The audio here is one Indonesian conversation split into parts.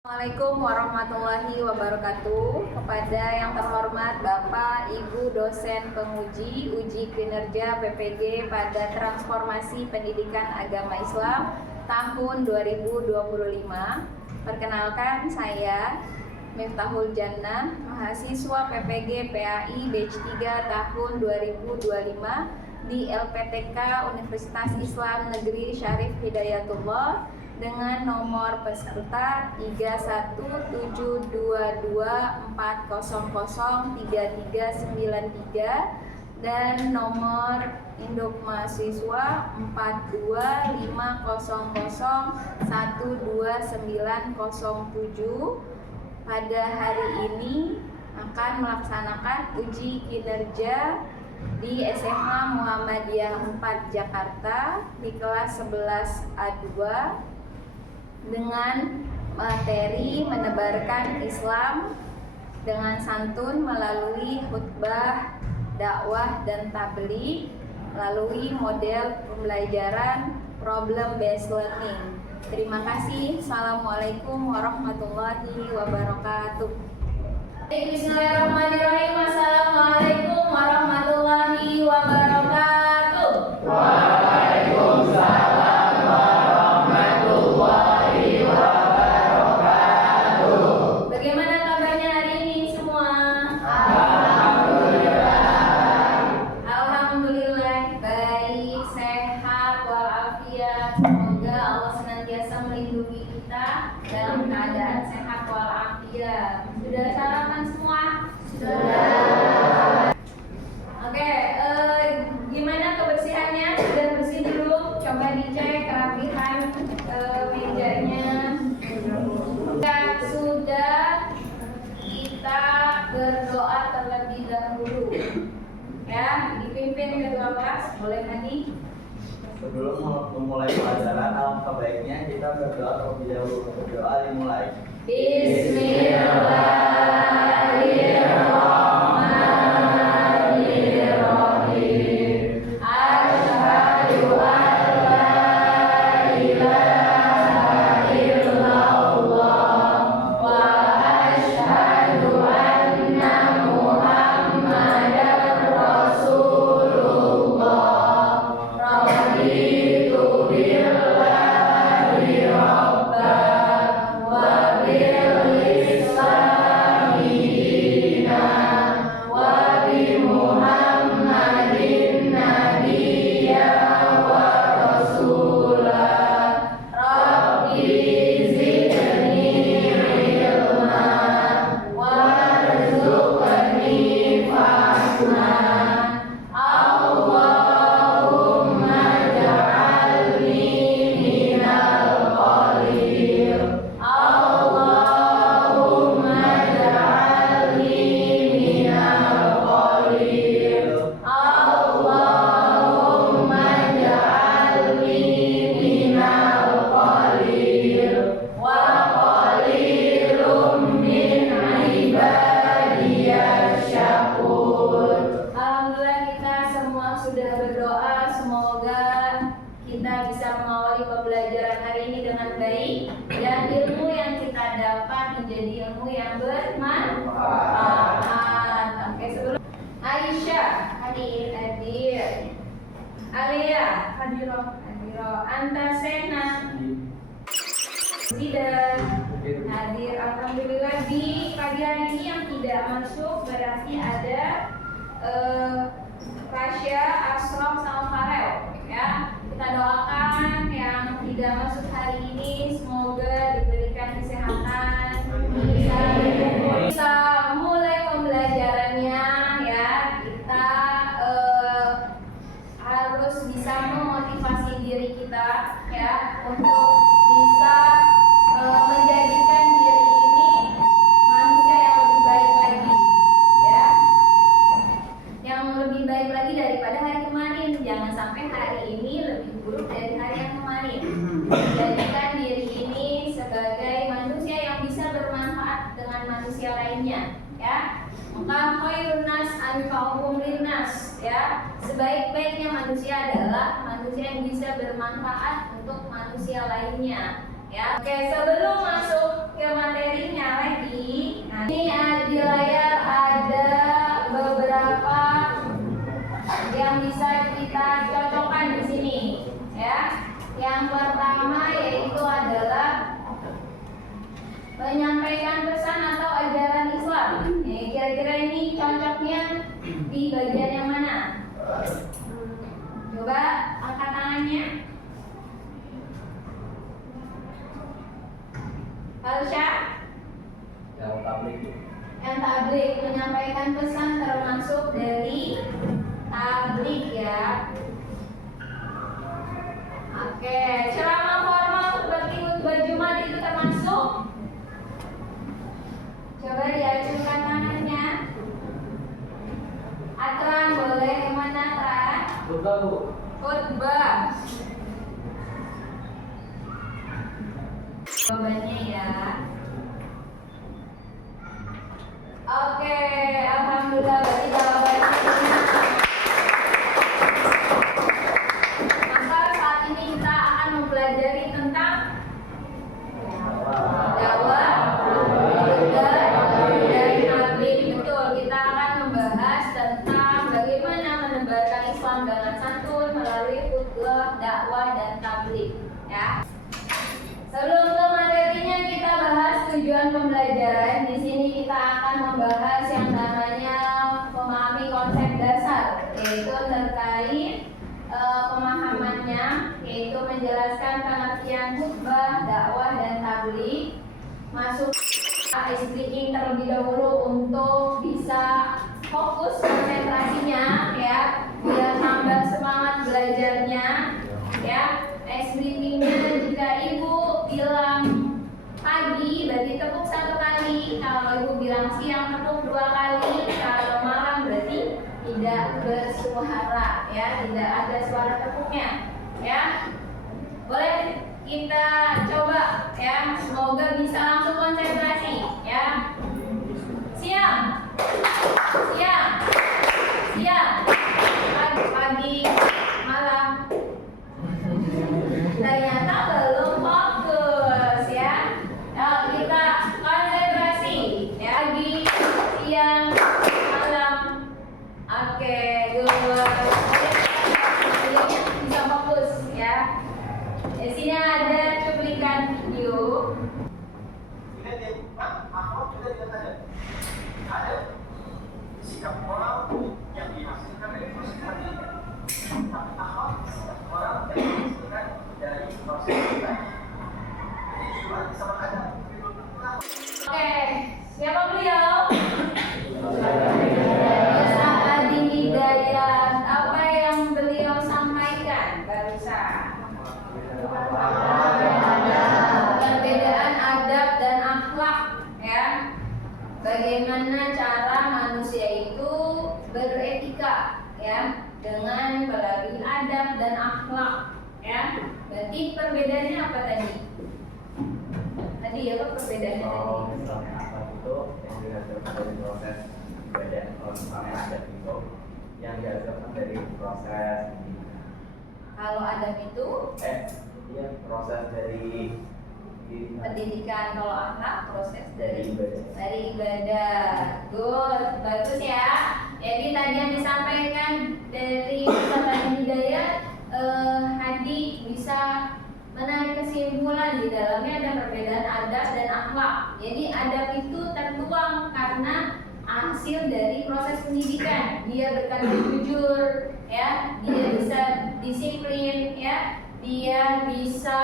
Assalamualaikum warahmatullahi wabarakatuh. Kepada yang terhormat Bapak, Ibu dosen penguji uji kinerja PPG pada Transformasi Pendidikan Agama Islam tahun 2025. Perkenalkan, saya Miftahul Jannah, mahasiswa PPG PAI Batch 3 tahun 2025 di LPTK Universitas Islam Negeri Syarif Hidayatullah dengan nomor peserta 317224003393 dan nomor induk mahasiswa 4250012907. Pada hari ini akan melaksanakan uji kinerja di SMA Muhammadiyah 4 Jakarta di kelas 11 A2 dengan materi menebarkan Islam dengan santun melalui khutbah, dakwah, dan tabligh melalui model pembelajaran problem based learning. Terima kasih. Assalamualaikum warahmatullahi wabarakatuh. Bismillahirrahmanirrahim. Assalamualaikum warahmatullahi wabarakatuh. Waalaikumsalam warahmatullahi wabarakatuh. Bagaimana kabarnya hari ini semua? Alhamdulillah baik, sehat walafiat. Semoga Allah senantiasa melindungi kita dalam keadaan sehat walafiat. Sudah sarapan semua? Sudah. Oke, gimana kebersihannya? Sudah bersih dulu? Coba dicek kerapihan mejanya. Sudah, kita berdoa terlebih dahulu. Ya, dipimpin ketua kelas. Boleh Hadi? Sebelum memulai pelajaran, alangkah baiknya kita berdoa terlebih dahulu. Berdoa dimulai. Bismillahirrahmanirrahim. Asyhadu an la ilaha illallah wa asyhadu anna Muhammadar Rasulullah. Raditu billahi rabban wa bil islami dinan wa bi Muhammadin nabiyyan wa rasulah. Rabbi zidni ilman warzuqni fahman. Allahumma ja'alni minal qalil. Allahumma ja'alni minal qalil. Allahumma ja'alni minal qalil. Wa qalilum min ibadiyasy syakur. Alhamdulillah, kita semua sudah berdoa. Semoga kita bisa mengawali pembelajaran hari ini dengan baik dan ilmu yang kita dapat menjadi ilmu yang bermanfaat. Oke, sebelum Aisyah hadir. Alia hadiroh. Antasena tidak hadir. Alhamdulillah. Di pagi hari ini yang tidak masuk berarti ada Rasya, Asrom, sama Farel. Ya, kita doakan yang tidak masuk hari ini semoga diberikan kesehatan, bisa mulai pembelajarannya. Ya, kita harus bisa memotivasi diri kita ya untuk bisa menjadikan diri ini manusia yang lebih baik lagi, ya, yang lebih baik lagi daripada hari kemarin. Jangan sampai hari ini lebih buruk dari hari yang kemarin. Jadikan diri ini sebagai manusia yang bisa bermanfaat dengan manusia lainnya, ya. Maka khairun nas anfa'uhum linnas, ya. Sebaik-baiknya manusia adalah manusia yang bisa bermanfaat untuk manusia lainnya, ya. Oke, sebelum masuk ke materinya lagi. Nah, ini di layar ada beberapa yang bisa kita cocokkan di sini, ya. Yang pertama yaitu adalah menyampaikan pesan atau ajaran Islam. Kira-kira ini cocoknya di bagian yang mana? Coba angkat tangannya. Alsya? Yang tablik. Yang tablik, menyampaikan pesan termasuk dari tablik ya. Oke, ceramah formal seperti khutbah Jumat itu termasuk? Coba diacungkan tangannya. Atran, boleh yang mana Atran? Khutbah, Bu. Khutbah. Jawabannya ya. Oke, alhamdulillah berarti jawabannya benar. Maka saat ini kita akan mempelajari tentang dakwah dan tabligh. Betul, kita akan membahas tentang bagaimana menebarkan Islam dengan santun melalui khutbah, dakwah dan tabligh. Ya. Sebelum ke materinya kita bahas tujuan pembelajaran. Di sini kita akan membahas yang namanya memahami konsep dasar, yaitu terkait pemahamannya, yaitu menjelaskan pengertian khutbah, dakwah dan tabligh. Masuk speaking terlebih dahulu untuk bisa fokus konsentrasinya, ya, biar tambah semangat belajarnya, ya. Speakingnya jika ibu bilang pagi berarti tepuk 1 kali, kalau ibu bilang siang tepuk 2 kali, kalau malam berarti tidak bersuara, ya, tidak ada suara tepuknya, ya. Boleh kita coba, ya, semoga bisa langsung konsentrasi, ya. Siang, siang, siang, pagi, malam. Ternyata belum fokus, ya. Nah, kita konsentrasi, ya. Pagi, siang, malam. Oke, good. Bisa fokus, ya. Di sini ada cuplikan video. Ingat ya, Pak, Ahmad juga tidak ada sikap moral yang dihasilkan dari proses tadi. Tapi Ahmad sikap moral yang dihasilkan dari proses tadi. Jadi juga sama ada. Oke, siapa beliau? Ustaz Adi Hidayat. Apa yang beliau sampaikan barusan? Perbedaan adab dan akhlak, ya. Bagaimana cara manusia itu beretika, ya, dengan melalui adab dan akhlak, ya. Berarti perbedaannya apa tadi? Tadi apa perbedaannya Kalau tadi? misalnya akhlak itu yang dihasilkan dari proses ibadah, kalau misalnya adab itu yang dihasilkan dari proses Kalau adab itu iya proses dari pendidikan, kalau akhlak proses dari ibadah. dari ibadah. Good, bagus ya. Jadi tadi yang disampaikan dari Ustaz Hidayat, Hadi bisa menarik kesimpulan di dalamnya ada perbedaan adab dan akhlak. Jadi adab itu tertuang karena hasil dari proses pendidikan. Dia berkata jujur, ya, dia bisa disiplin, ya, dia bisa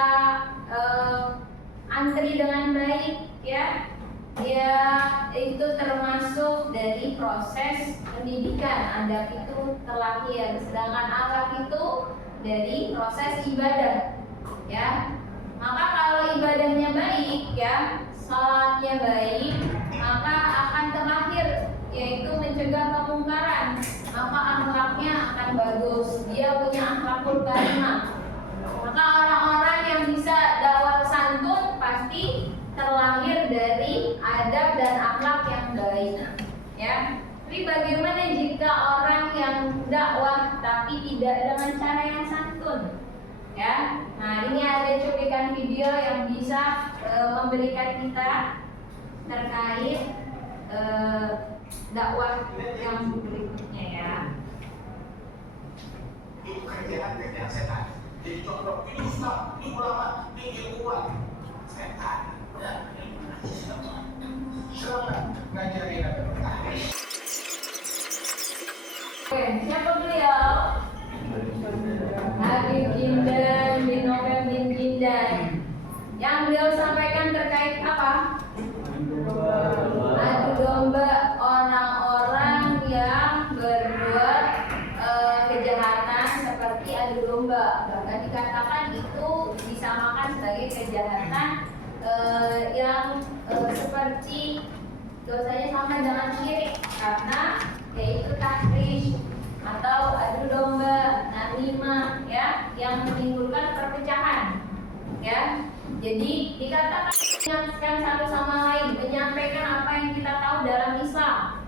antri dengan baik, ya. Dia itu termasuk dari proses pendidikan. Adab itu terlahir, sedangkan akhlak itu dari proses ibadah, ya. Maka kalau ibadahnya baik, ya, salatnya baik, maka akan terlahir, yaitu mencegah kemungkaran. Maka akhlaknya akan bagus, dia punya akhlakul karimah. Maka orang-orang yang bisa dakwah santun pasti terlahir dari adab dan akhlak yang baik, ya. Tapi bagaimana jika orang yang dakwah tapi tidak dengan cara yang santun, ya? Nah, ini ada cuplikan video yang bisa memberikan kita terkait dakwah yang berikutnya ya. Itu kerjaan setan. Jadi contoh, ini ustaz, ini ulama, ini ilmuwan. Setan. Ya, silakan ngajarin apa? Oke, siapa beliau? Habib Jindan bin Novel bin Jindan. Yang beliau sampaikan terkait apa? Adu domba orang-orang yang berbuat kejahatan seperti adu domba. Bahkan dikatakan itu disamakan sebagai kejahatan yang seperti dosanya sama dengan syirik, karena yaitu tahrish atau adu domba, namimah ya, yang menimbulkan perpecahan ya. Jadi dikatakan menyaksikan satu sama lain, menyampaikan apa yang kita tahu dalam Islam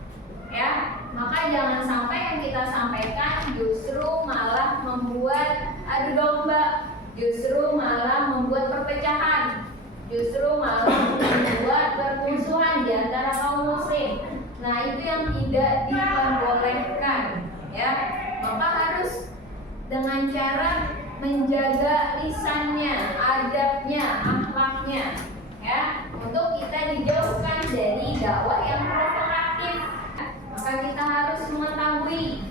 ya. Maka jangan sampai yang kita sampaikan justru malah membuat adu domba, justru malah membuat perpecahan, justru malah membuat permusuhan di antara kaum muslim. Nah, itu yang tidak diperbolehkan ya. Maka harus dengan cara menjaga lisannya, adabnya, akhlaknya ya, untuk kita dijauhkan dari dakwah yang provokatif. Maka kita harus mengetahui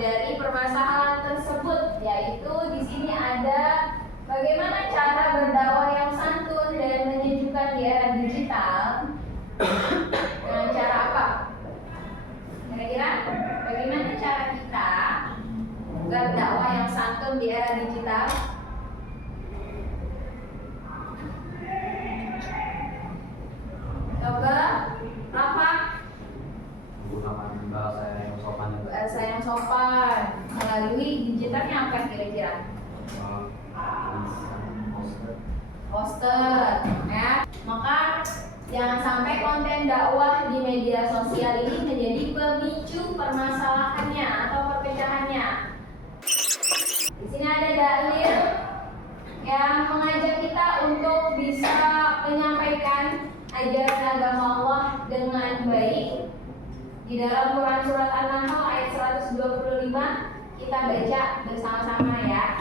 dari permasalahan tersebut, yaitu di sini ada bagaimana cara berdakwah yang santun dan menyejukkan di era digital. Dengan cara apa? Kira-kira bagaimana cara kita berdakwah yang santun di era digital? Coba, Rafa. Menggunakan bahasa yang sopan. Bahasa yang sopan melalui digitalnya apa kira-kira? Poster, ya. Maka jangan sampai konten dakwah di media sosial ini menjadi pemicu permasalahannya atau perpecahannya. Di sini ada dalil yang mengajak kita untuk bisa menyampaikan ajaran agama Allah dengan baik. Di dalam Quran surat An-Nahl ayat 125 kita baca bersama-sama ya.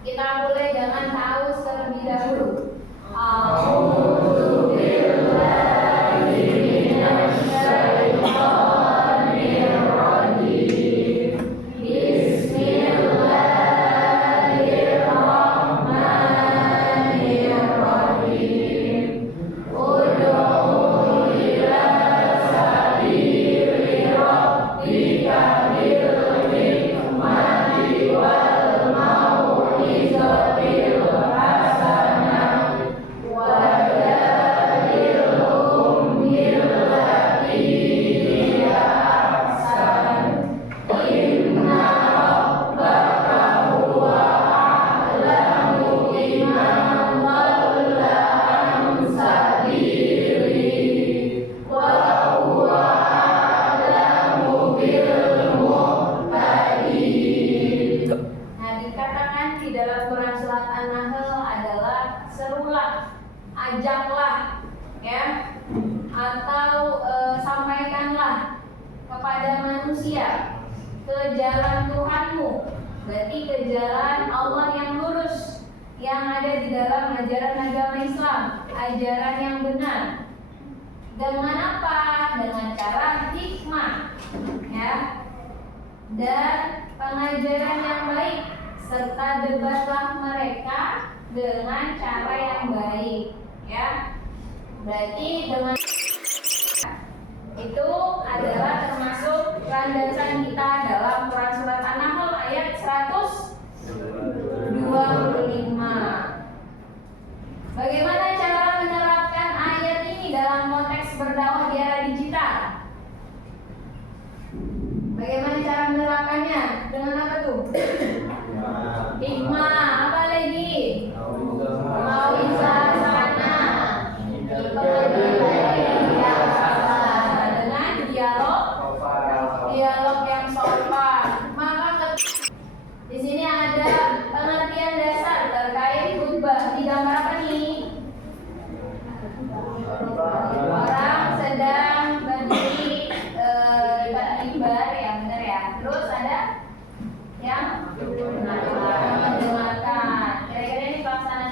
Kita mulai dengan ta'awuz terlebih dahulu. A'udzu billahi minasy syaithanir rajim. Bismillahirrahmanirrahim. Ud'u ila sabili rabbika bil hikmati wal mau'izatil hasanah wajadilhum billati hiya ahsan. Inna rabbaka huwa a'lamu biman dhalla an sabili wa huwa a'lamu bil muhtadin. Nah, dikatakan di dalam Quran surat An-Nahl adalah serulah, ajaklah ya, atau sampaikanlah kepada manusia ke jalan Tuhanmu, berarti ke jalan Allah yang lurus, yang ada di dalam ajaran agama Islam, ajaran yang benar. Dengan apa? Dengan cara hikmah ya, dan pengajaran yang baik, serta debatlah mereka dengan cara yang baik ya. Berarti dengan itu adalah termasuk landasan kita dalam Quran surat An-Nahl ayat 125. Bagaimana cara menerapkan ayat ini dalam konteks berdakwah di era digital? Bagaimana cara menerapkannya? Dengan apa tuh? Hikmah, apa lagi? Mau'izah hasanah. Dengan dialog yang sopan. Maka di sini ada pengertian dasar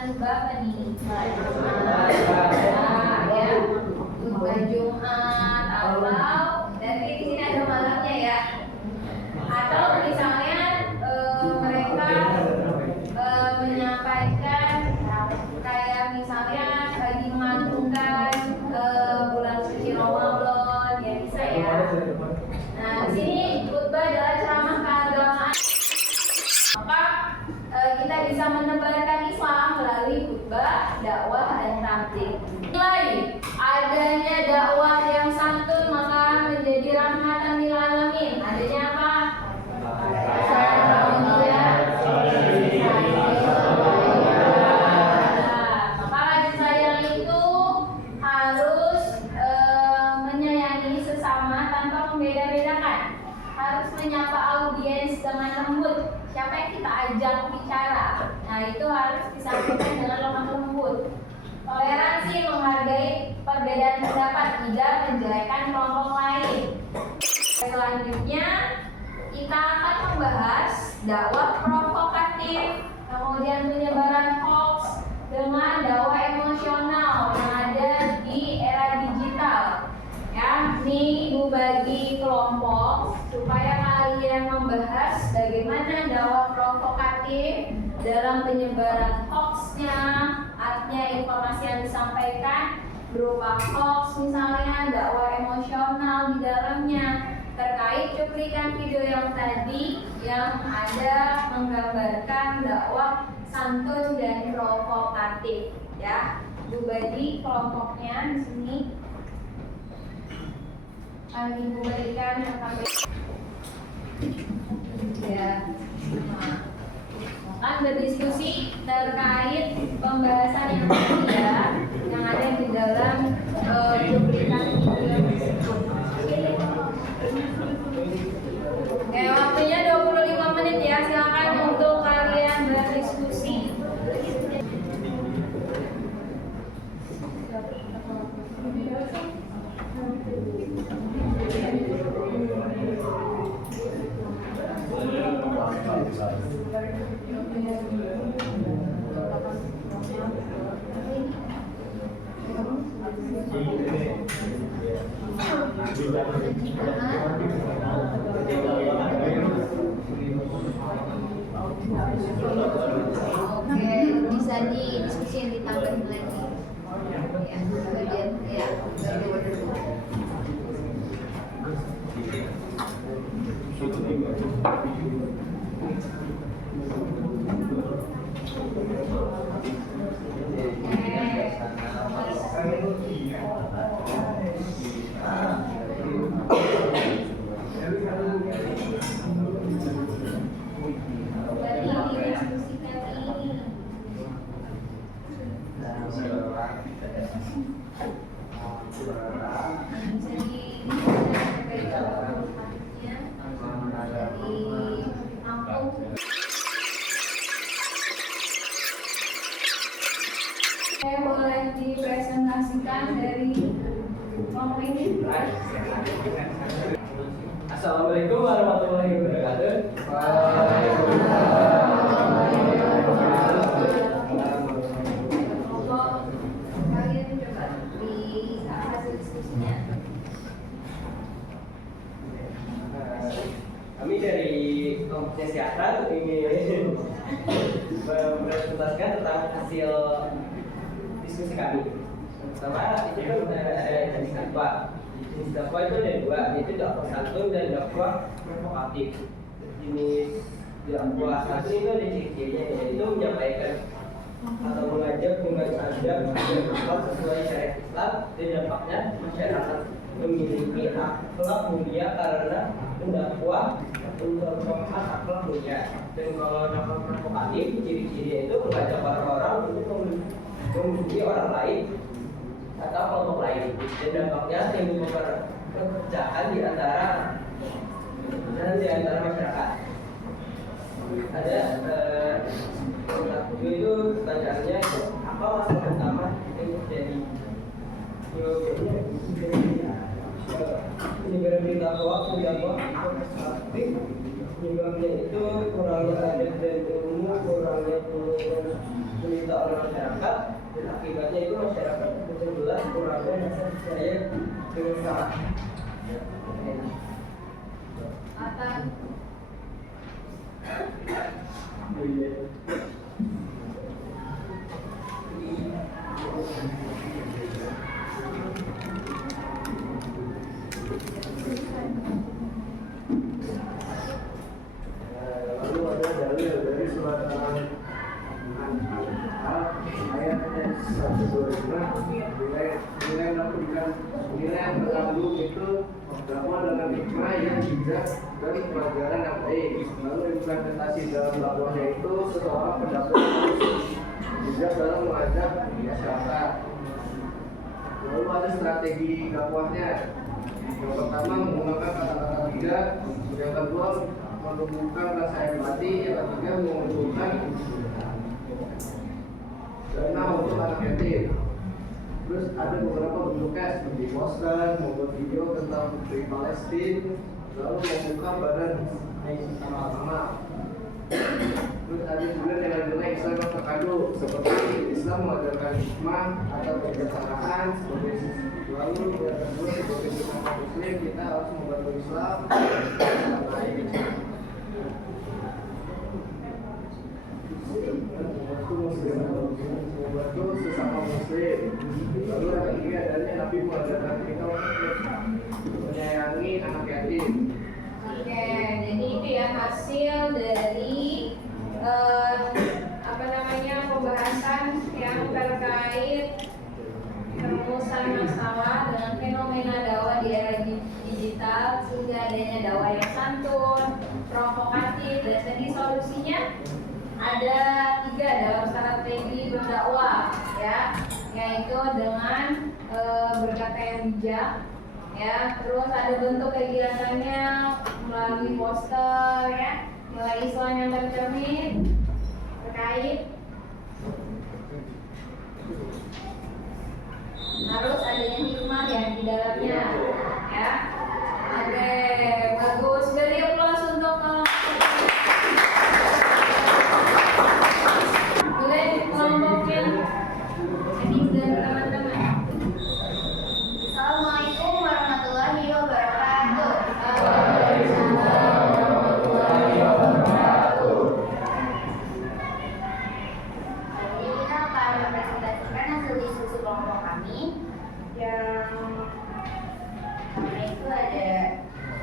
khutbah apa nih? Nah, ya. Khutbah Jumat atau dari di sini ada malamnya ya. Atau misalnya mereka menyampaikan kayak misalnya lagi mengagungkan bulan suci Ramadan ya bisa ya. Nah di sini khutbah adalah ceramah keagamaan. Maka kita bisa menebarkan Islam melalui khutbah, dakwah dan tabligh. Nilai adanya dakwah yang santun maka menjadi rahmatan lil alamin. Adanya apa? Maka kasih sayang itu harus menyayangi sesama tanpa membeda-bedakan. Harus menyapa audiens dengan lembut. Siapa yang kita ajak bicara, nah itu harus disampaikan dengan lemah lembut. Toleransi menghargai perbedaan pendapat, tidak menjelekkan kelompok lain. Selanjutnya kita akan membahas dakwah provokatif, kemudian penyebaran hoax dengan dakwah emosional yang ada di era digital. Ya, ini Ibu bagi kelompok supaya kalian membahas bagaimana dakwah provokatif dalam penyebaran hoaxnya, artinya informasi yang disampaikan berupa hoax misalnya, dakwah emosional di dalamnya terkait cuplikan video yang tadi yang ada menggambarkan dakwah santun dan provokatif ya. Ibu bagi kelompoknya di sini. Ibu bagikan ya. Nah, akan berdiskusi terkait pembahasan yang tadi ya, yang ada di dalam cuplikan video tersebut. Oke, waktunya 25 menit ya, silakan untuk kalian berdiskusi. Oke, bisa didiskusi yang ditambah lagi. Ya, kemudian ya. Saya boleh dipresentasikan dari kelompok ini. Assalamualaikum warahmatullahi wabarakatuh. Kelompok kalian coba di hasil diskusinya. Kami dari kelompoknya Siatra ingin mempresentasikan tentang hasil diskusi kami. Pertama, itu kan ada jenis dakwah. Jenis dakwah itu ada dua, yaitu dakwah santun dan dakwah provokatif. Jenis dakwah santun itu ada ciri-cirinya, yaitu menyampaikan atau mengajak dengan adab dan akhlak sesuai syariat Islam, dan dampaknya masyarakat memiliki akhlak mulia karena mendakwah untuk akhlak mulia. Dan kalau dakwah provokatif, ciri-cirinya itu mengajak orang-orang untuk memusuhi orang lain atau kelompok lain, dan dampaknya timbul perpecahan di antara masyarakat. Ada itu bacaannya apa masalah utama yang terjadi penyebaran berita hoax, penyebabnya itu kurangnya adab dan ilmu, kurangnya pengetahuan diminta oleh masyarakat, dan akibatnya itu masyarakat benar-benar kurangnya rasa percaya dengan salah. Akan Lalu ada dalil dari surat Al-An'am ayat 125 nilai yang terkandung itu dakwah dengan hikmah yang bijak dan pelajaran yang baik. Lalu implementasi dalam dakwahnya itu seseorang pendapat bijak dalam mengajak masyarakat. Lalu ada strategi dakwahnya. Yang pertama menggunakan kata-kata bijak, yang kedua menumbuhkan rasa empati, yang ketiga mengumpulkan dana untuk anak yatim. Terus ada beberapa bentuknya seperti poster, membuat video tentang putri Palestina, lalu membuka badan sama-sama. Terus ada juga nilai-nilai Islam yang terkandung seperti Islam mengajarkan hikmah atau kebijaksanaan, sebagai lalu yang kedua sebagai sesama Muslim kita harus membantu Islam dan lain. Membantu sesama Muslim. Lalu yang ketiga adalah Nabi mengajarkan kita untuk menyayangi anak yatim. Oke, jadi itu ya hasil dari pembahasan yang terkait perumusan masalah dengan fenomena dakwah di era digital, sehingga adanya dakwah yang santun, provokatif, dan tadi solusinya ada 3 dalam strategi berdakwah, ya, yaitu dengan berkata yang bijak. Ya, terus ada bentuk kegiatannya melalui poster, ya, nilai Islam yang tercermin terkait, harus adanya hikmah yang di dalamnya, ya. Oke, bagus. Beri aplaus untuk boleh kelompokin ini dan teman-teman. Assalamualaikum warahmatullahi wabarakatuh. Jadi kita akan mempresentasikan hasil diskusi kelompok kami yang pertama itu ada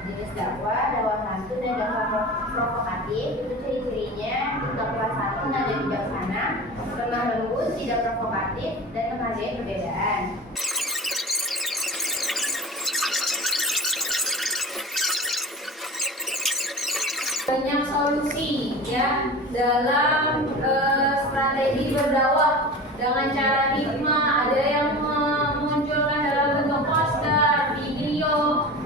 jenis dakwah santun dan dakwah provokatif. Itu ciri-cirinya dakwah santun ada bijaksana, lemah lembut, tidak provokatif, dan menghargai perbedaan. Banyak solusi, ya, dalam strategi berdakwah dengan cara hikmah. Ada yang memunculkan dalam bentuk poster, video,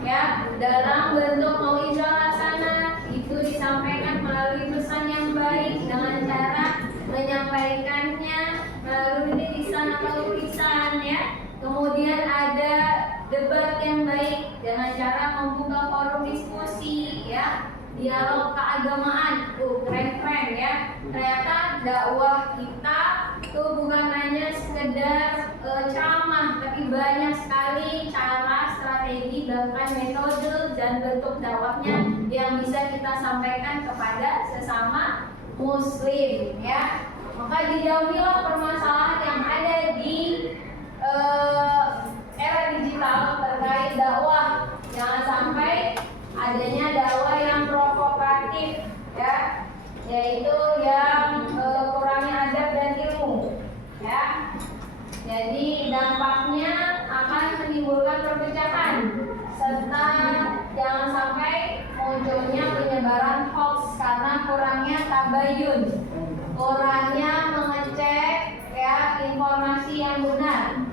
ya, dalam bentuk mauizah hasanah. Itu disampaikan melalui pesan yang baik dengan cara menyampaikannya melalui lisan atau tulisan, ya. Kemudian ada debat yang baik dengan cara membuka forum diskusi, ya. Dialog keagamaan, keren-keren, ya. Ternyata dakwah kita tuh bukan hanya sekedar ceramah, tapi banyak sekali cara, strategi, bahkan metode dan bentuk dakwahnya yang bisa kita sampaikan kepada sesama Muslim, ya. Maka dijauhilah permasalahan yang ada di era digital terkait dakwah. Jangan sampai adanya dakwah yang provokatif, ya, yaitu yang kurangnya adab dan ilmu, ya. Jadi dampaknya akan menimbulkan perpecahan serta jangan sampai munculnya penyebaran hoax karena kurangnya tabayun, kurangnya mengecek, ya, informasi yang benar.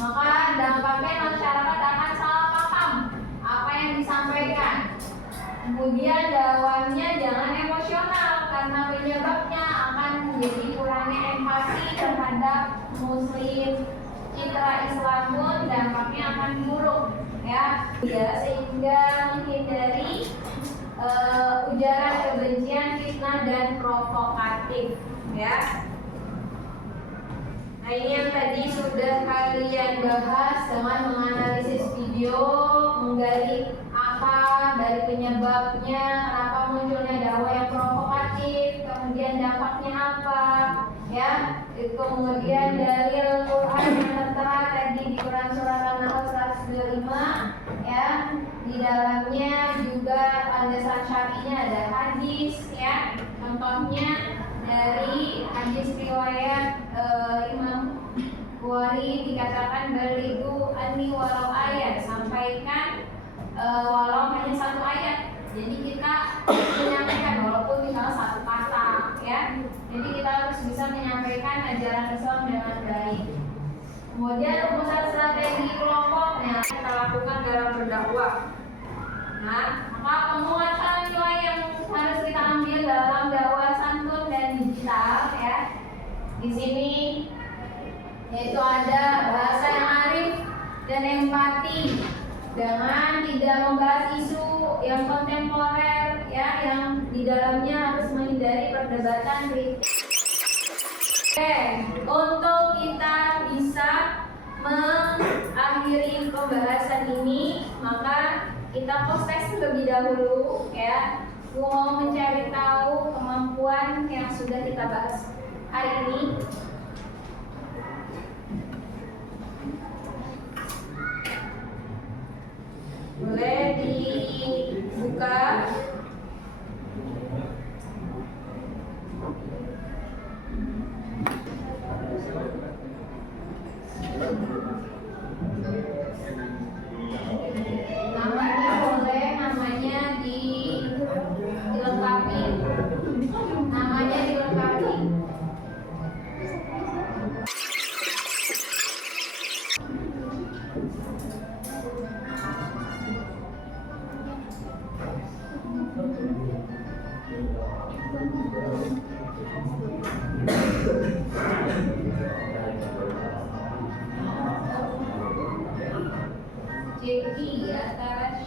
Maka dampaknya masyarakat akan salah paham apa yang disampaikan. Kemudian dakwahnya jangan emosional karena penyebabnya akan menjadi kurangnya empati terhadap Muslim. Citra Islam pun dampaknya akan buruk, ya, sehingga menghindari ujaran kebencian, fitnah dan provokatif, ya. tadi sudah kalian bahas dengan menganalisis video, menggali apa dari penyebabnya, kenapa munculnya dakwah yang provokatif, kemudian dampaknya apa, ya. Kemudian dalil Quran yang tertera tadi di Quran surat An-Nahl 125, ya. Di dalamnya juga landasan syar'inya ada hadis, ya. Contohnya dari hadis riwayat Imam Bukhari dikatakan baligu anni walau ayat, sampaikan walau hanya satu ayat. Jadi kita menyampaikan walaupun misalnya satu kata, ya. Jadi kita harus bisa menyampaikan ajaran Islam dengan baik. Kemudian rumusan strategi kelompoknya kita lakukan dalam berdakwah. Nah, maka penguatan nilai yang harus kita ambil dalam dakwah santun dan digital, ya. Di sini yaitu ada bahasa yang arif dan empati, dengan tidak membahas isu yang kontemporer, ya, yang di dalamnya harus menghindari perdebatan kritis. Oke, untuk kita bisa mengakhiri pembahasan ini, maka kita proses terlebih dahulu, ya. Mau mencari tahu kemampuan yang sudah kita bahas hari ini. Boleh dibuka. Namanya boleh, namanya dilengkapi. Namanya dilengkapi. Jadi antara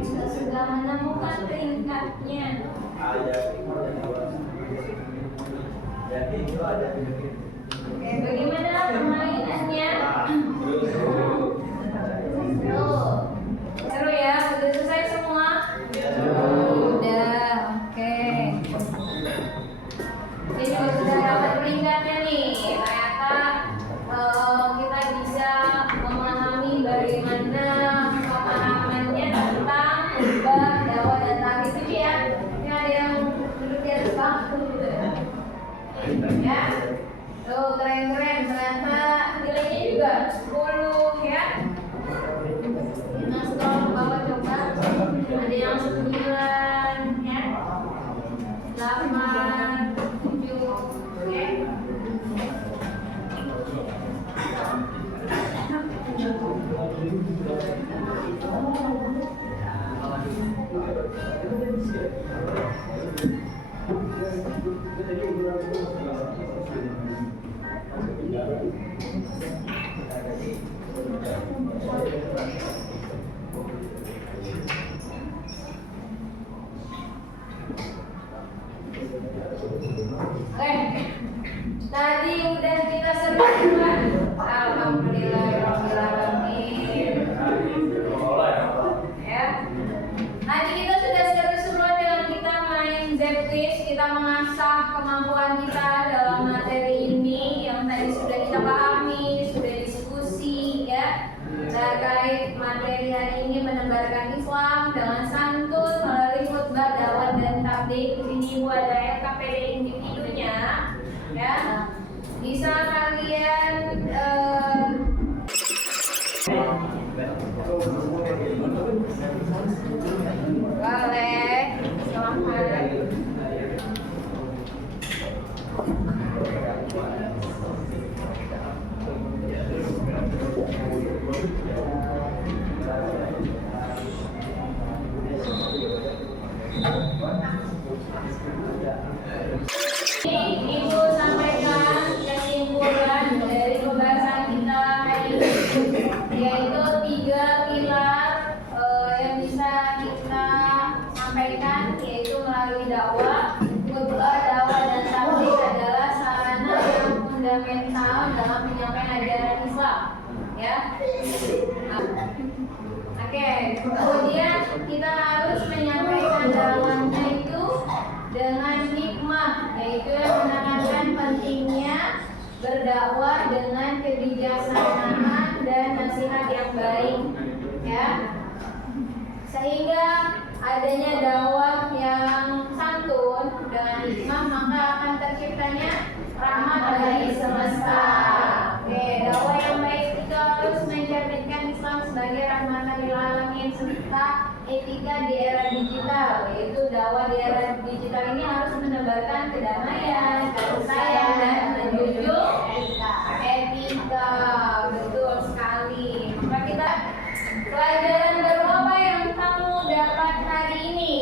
kita sudah menemukan peringkatnya. Oke, bagaimana permainannya? Seru ya, udah selesai semua? Udah, oke. Ini juga sudah dapat peringkatnya nih. Ternyata kita bisa memahami bagaimana pemahamannya tentang ubah, dakwah dan takdir itu, ya. Ini ada yang duduk di atas bangku gitu, ya. Tuh keren-keren, ternyata nilainya juga 10, ya. Nah, setelah ke bawah coba, ada yang 9, ya. 8, 7, oke. Tadi udah kita sebutkan. Alhamdulillahirobbilalamin. Ya. Tadi kita sudah seru-seruan dengan kita main Z-Quiz, kita mengasah kemampuan kita dalam materi ini yang tadi sudah kita pahami, sudah diskusi, ya, terkait materi hari ini menebarkan Islam dengan santun melalui khutbah, dakwah dan tabligh. Ini ada KPD individunya, ya. Bisa kalian boleh, silahkan. Ibu sampaikan kesimpulan dari pembahasan kita hari ini, yaitu 3 pilar yang bisa kita sampaikan, yaitu melalui dakwah, khutbah, dakwah dan tabligh adalah ya. Oke, kemudian kita harus menyampaikan dakwahnya itu dengan hikmah, yaitu yang menekankan pentingnya berdakwah dengan kebijaksanaan dan nasihat yang baik, ya. Sehingga adanya dakwah yang santun dengan hikmah, maka akan terciptanya rahmat bagi semesta. Oke, dakwah yang baik itu harus mencerminkan Islam sebagai rahmatan lil alamin serta etika di era digital, yaitu dakwah di era digital ini harus menebarkan kedamaian, kasih sayang dan menjunjung etika. Betul sekali. Maka kita pelajaran baru apa yang kamu dapat hari ini?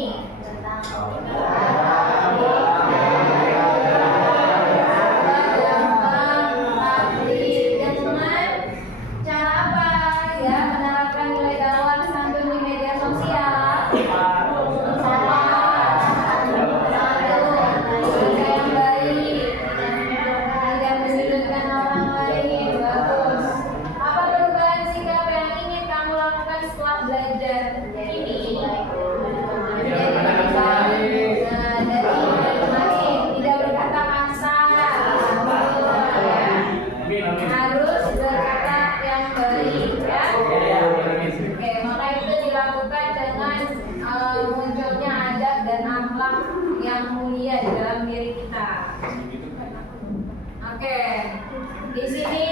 Di sini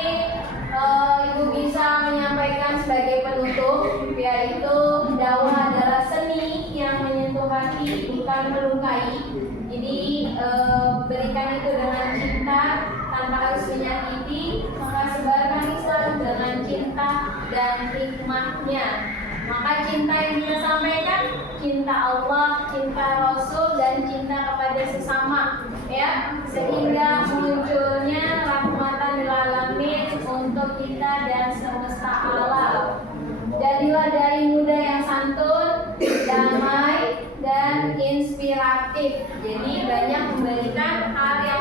Ibu bisa menyampaikan sebagai penutup, yaitu dakwah adalah seni yang menyentuh hati, bukan melukai. Jadi berikan itu dengan cinta tanpa harus menyakiti, maka sebarkan Islam dengan cinta dan hikmahnya. Maka cinta yang kita sampaikan, cinta Allah, cinta Rasul, dan cinta kepada sesama, ya, sehingga munculnya rahmatan lil alamin untuk kita dan semesta alam. Jadilah dari muda yang santun, damai, dan inspiratif. Jadi banyak memberikan hal yang